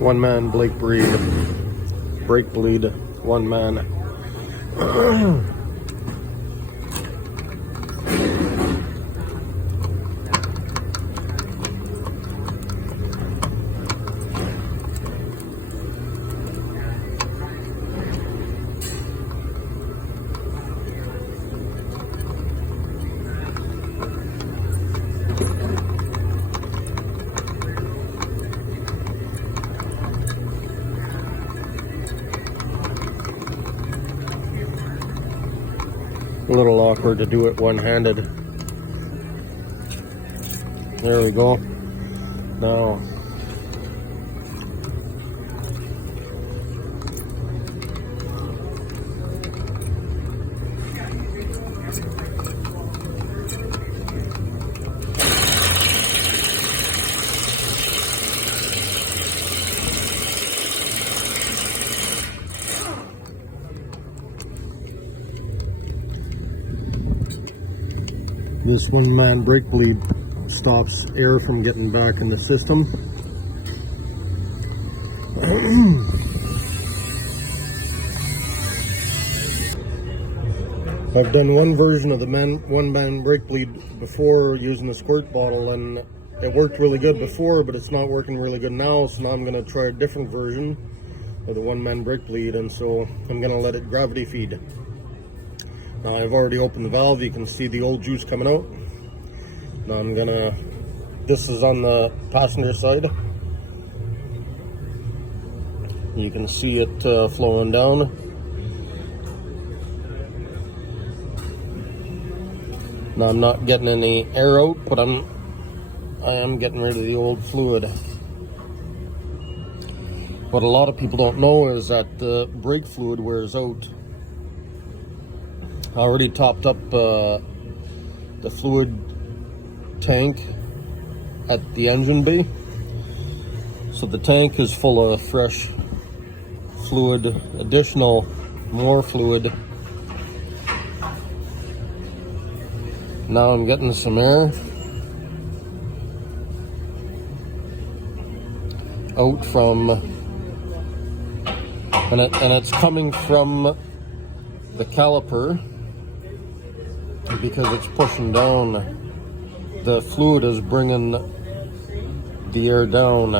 One-man brake bleed, one man. A little awkward to do it one-handed. There we go. Now, this one-man brake bleed stops air from getting back in the system. I've done one version of the one-man brake bleed before using the squirt bottle, and it worked really good before, but it's not working really good now, so now I'm going to try a different version of the one-man brake bleed, and so I'm going to let it gravity feed. Now I've already opened the valve, you can see the old juice coming out. Now I'm gonna, this is on the passenger side. You can see it flowing down. Now I'm not getting any air out, but I am getting rid of the old fluid. What a lot of people don't know is that the brake fluid wears out. I already topped up the fluid tank at the engine bay, so the tank is full of fresh fluid, additional more fluid. Now I'm getting some air out from, and it's coming from the caliper. Because it's pushing down, the fluid is bringing the air down.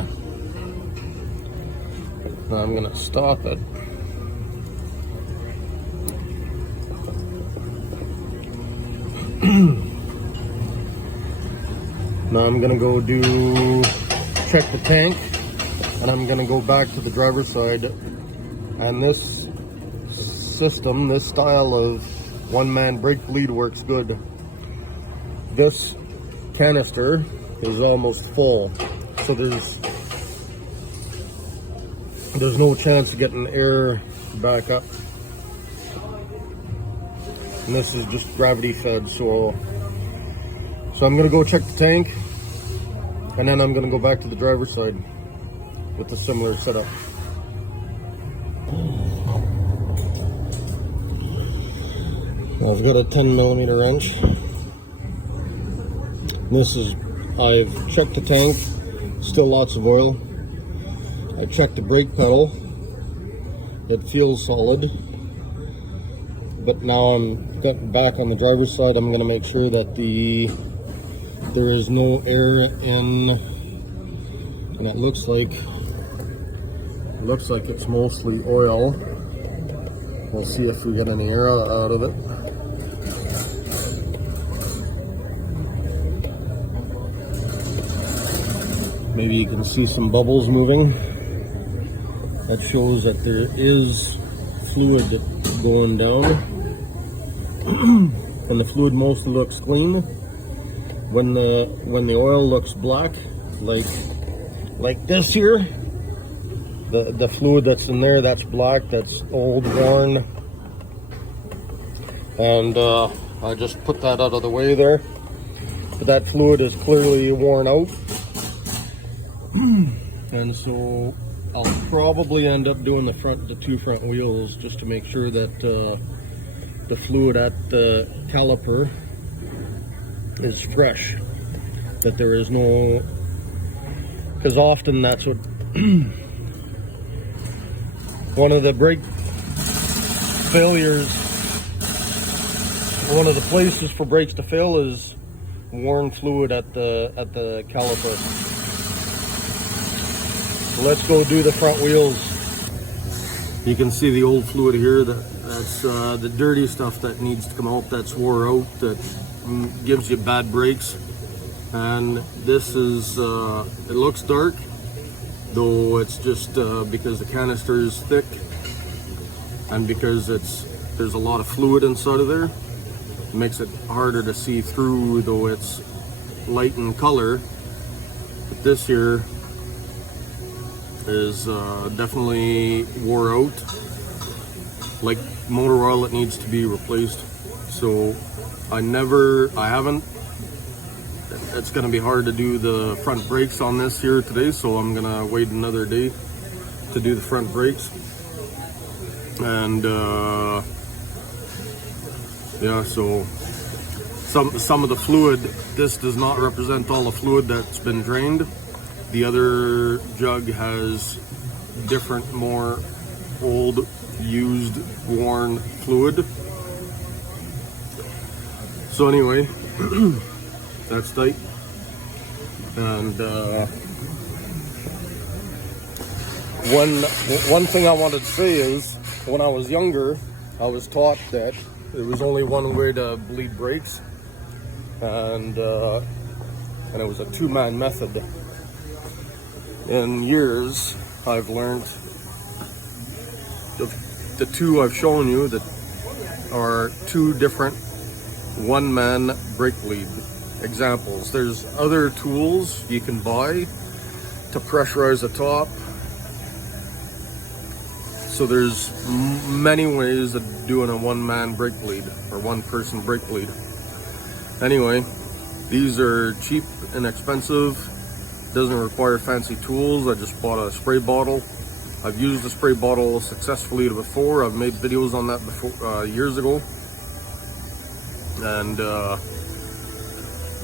Now I'm going to stop it. Now I'm going to go check the tank, and I'm going to go back to the driver's side. And this system, this style of one-man brake bleed works good. This canister is almost full, so there's no chance of getting air back up. And this is just gravity fed, so I'm gonna go check the tank, and then I'm gonna go back to the driver's side with a similar setup. I've got a 10mm wrench. I've checked the tank, still lots of oil. I checked the brake pedal, it feels solid. But now I'm getting back on the driver's side. I'm going to make sure that there is no air in, and it looks like it's mostly oil. We'll see if we get any air out of it. Maybe you can see some bubbles moving. That shows that there is fluid going down. And the fluid mostly looks clean. When the oil looks black, like this here, the fluid that's in there, that's black, that's old, worn. And I just put that out of the way there. But that fluid is clearly worn out. And so I'll probably end up doing the two front wheels just to make sure that the fluid at the caliper is fresh, that there is no, because often that's what One of the brake failures, one of the places for brakes to fail is worn fluid at the caliper. So let's go do the front wheels. You can see the old fluid here. That's the dirty stuff that needs to come out, that's wore out, that gives you bad brakes. And this is, it looks dark, though it's just because the canister is thick and because there's a lot of fluid inside of there. It makes it harder to see through, though it's light in color. But this here is definitely wore out. Like motor oil, it needs to be replaced. So it's gonna be hard to do the front brakes on this here today, so I'm gonna wait another day to do the front brakes. And yeah, so some of the fluid, this does not represent all the fluid that's been drained. The other jug has different, more old, used, worn fluid. So anyway, that's tight. And one thing I wanted to say is, when I was younger, I was taught that there was only one way to bleed brakes, and it was a two-man method. In years, I've learned the two I've shown you that are two different one-man brake bleed examples. There's other tools you can buy to pressurize the top. So there's many ways of doing a one-man brake bleed or one-person brake bleed. Anyway, these are cheap, inexpensive, doesn't require fancy tools. I just bought a spray bottle. I've used a spray bottle successfully before. I've made videos on that before, years ago.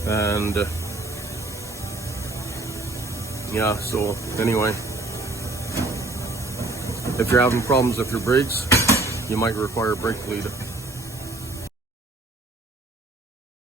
And yeah, so anyway, if you're having problems with your brakes, you might require a brake bleed.